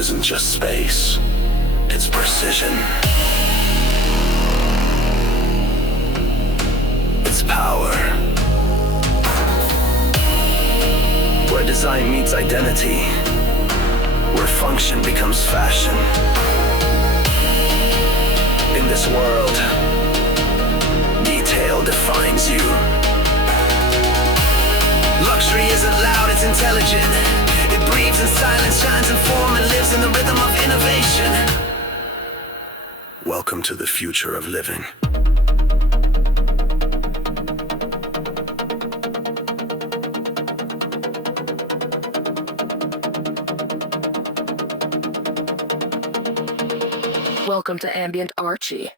isn't just space, it's precision. It's power. Where design meets identity, where function becomes fashion. In this world, detail defines you. Luxury isn't loud, it's intelligent. It breathes in silence, shines in form, and lives in the rhythm of innovation. Welcome to the future of living. Welcome to Ambient Archie.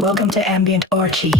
Welcome to Ambient Archie.